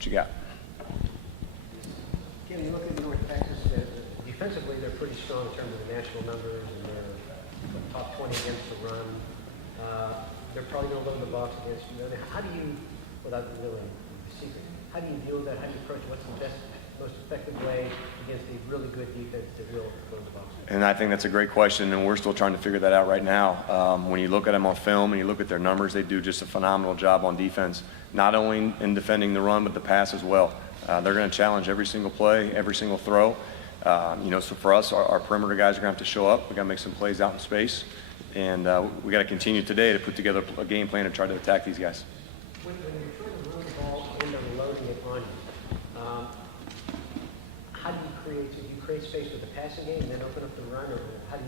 what you got. Again, you look at North Texas, defensively they're pretty strong in terms of the national numbers, and they're top 20 against the run. They're probably going to load the box against you. I mean, how do you, without revealing the secret, how do you deal with that? How do you approach it? What's the best, most effective way against a really good defense that will load the box? And I think that's a great question, and we're still trying to figure that out right now. When you look at them on film and you look at their numbers, they do just a phenomenal job on defense, not only in defending the run, but the pass as well. They're going to challenge every single play, every single throw. So for us, our perimeter guys are going to have to show up. We've got to make some plays out in space. And we got to continue today to put together a game plan to try to attack these guys. When you're trying to run the ball and they're loading it on you, how do you create space with the passing game and then open up the run, or how do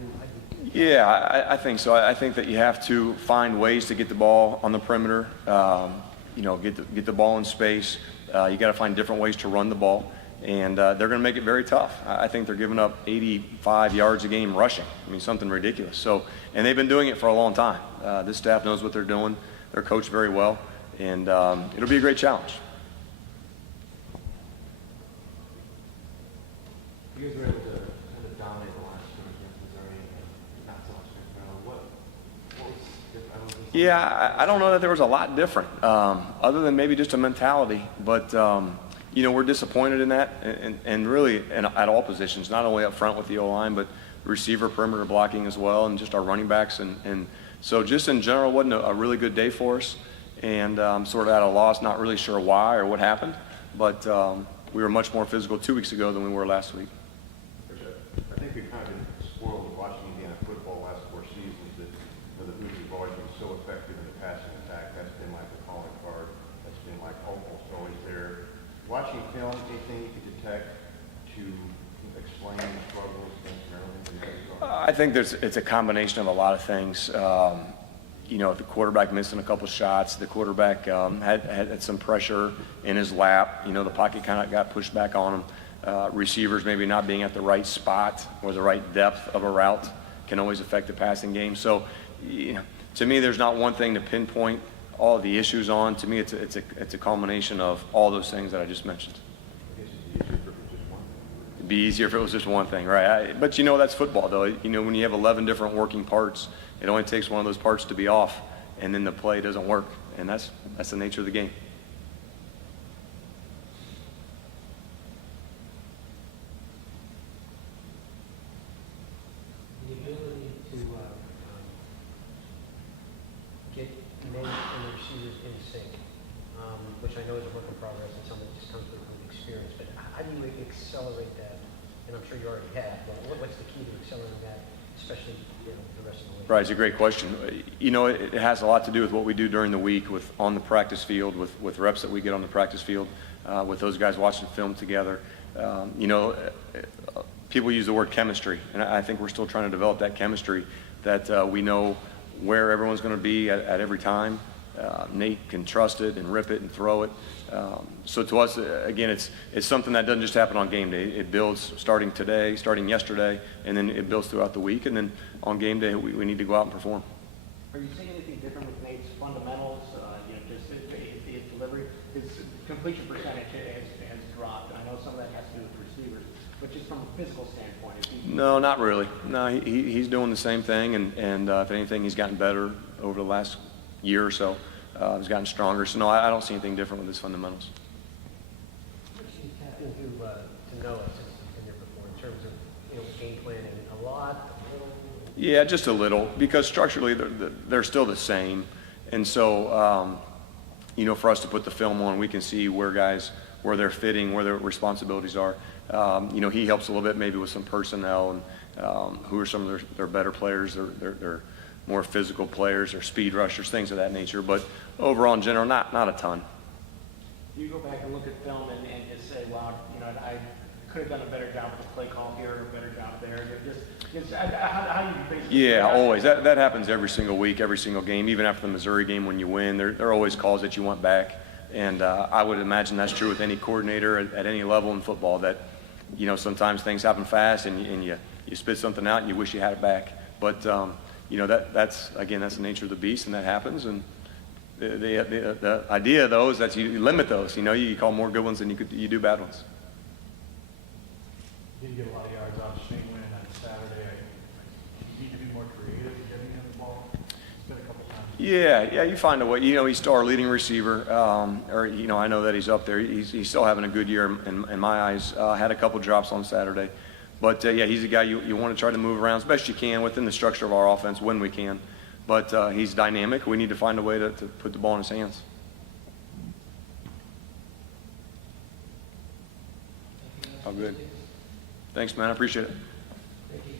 you Yeah, I think so. I think that you have to find ways to get the ball on the perimeter, get the ball in space. You got to find different ways to run the ball. And they're going to make it very tough. I think they're giving up 85 yards a game rushing. I mean, something ridiculous. So, and they've been doing it for a long time. This staff knows what they're doing. They're coached very well, and it'll be a great challenge. You guys were able to kind of dominate the last game against Missouri, and not so much against Maryland. What was different? Yeah, I don't know that there was a lot different, other than maybe just a mentality. But we're disappointed in that, and really at all positions, not only up front with the O-line, but receiver, perimeter blocking as well, and just our running backs. And so just in general, wasn't a really good day for us, and sort of at a loss, not really sure why or what happened. But we were much more physical 2 weeks ago than we were last week. I think we've kind of been spoiled with watching Indiana football last 4 seasons that the Hoosiers have always been so effective in the passing attack. That's been like the calling card. That's been like almost always there. Watching film, anything you could detect to explain the struggles against Maryland? I think it's a combination of a lot of things. The quarterback missing a couple shots. The quarterback had some pressure in his lap. The pocket kind of got pushed back on him. Receivers maybe not being at the right spot or the right depth of a route can always affect the passing game. So, to me, there's not one thing to pinpoint all of the issues on. To me, it's a culmination of all those things that I just mentioned. It'd be easier if it was just one thing, right? But that's football, though. When you have 11 different working parts, it only takes one of those parts to be off, and then the play doesn't work, and that's the nature of the game. The ability to get men and the receivers in sync, which I know is a work in progress and something that just comes with experience, but how do you accelerate that? And I'm sure you already have, but what's the key to accelerating that, especially the rest of the way? Right, it's a great question. It has a lot to do with what we do during the week on the practice field, with reps that we get on the practice field, with those guys watching film together. People use the word chemistry, and I think we're still trying to develop that chemistry, that we know where everyone's going to be at every time. Nate can trust it and rip it and throw it. So to us, again, it's something that doesn't just happen on game day. It builds starting today, starting yesterday, and then it builds throughout the week. And then on game day, we need to go out and perform. Are you seeing anything different with Nate's fundamentals? Just his delivery, his completion percentage has dropped. I know some of that has to do with receivers, but just from a physical standpoint, No, not really. No, he's doing the same thing, and if anything, he's gotten better over the last year or so. He's gotten stronger. So no, I don't see anything different with his fundamentals. What do you tap into to Noah since he's been here before in terms of game planning? A lot, a little? Yeah, just a little, because structurally they're still the same, and so for us to put the film on, we can see where they're fitting, where their responsibilities are. He helps a little bit maybe with some personnel and who are some of their better players. They're more physical players or speed rushers, things of that nature. But overall, in general, not a ton. You go back and look at film and just say, wow, I could have done a better job with the play call here, a better job there. How do you basically? Yeah, always. That happens every single week, every single game. Even after the Missouri game, when you win, there are always calls that you want back. And I would imagine that's true with any coordinator at any level in football. That sometimes things happen fast, and you spit something out and you wish you had it back. But that's the nature of the beast, and that happens. And The idea, though, is that you limit those. You know, you call more good ones than you do bad ones. You didn't get a lot of yards out of Shane on Saturday. You need to be more creative in getting him the ball. It's been a couple times. Yeah, you find a way. You know, he's still our leading receiver, or you know, I know that he's up there. He's still having a good year in my eyes. Had a couple drops on Saturday, but yeah, he's a guy you want to try to move around as best you can within the structure of our offense when we can. But he's dynamic. We need to find a way to put the ball in his hands. All good. Thanks, man. I appreciate it. Thank you.